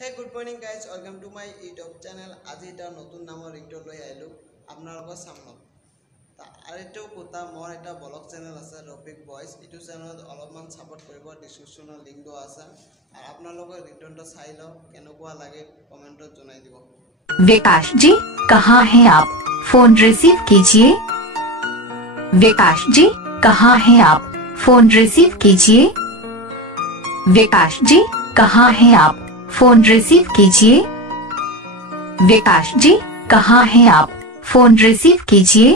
Hey, good morning guys. Welcome to my YouTube channel. আজি এটা নতুন নামৰ ৰিংটোন লৈ আহিলো আপোনালোকৰ সামনে। তা আৰেটো কোটা মোৰ এটা ব্লগ চেনেল আছে ৰফিক ভয়েস। ইটো চেনেলত অলপমান সাপোর্ট কৰিব, ডিসক্ৰিপচনত লিংক দিয়া আছে। আৰু আপোনালোকৰ ৰিংটোনটো চাই লও কেনেকুৱা লাগে কমেন্টত জনাই দিব। विकास जी कहाँ हैं आप? फोन रिसीव कीजिए। विकास जी कहाँ हैं आप? फोन रिसीव कीजिए। विकास जी कहाँ हैं आप? फोन रिसीव कीजिए। विकास जी कहाँ हैं आप? फोन रिसीव कीजिए।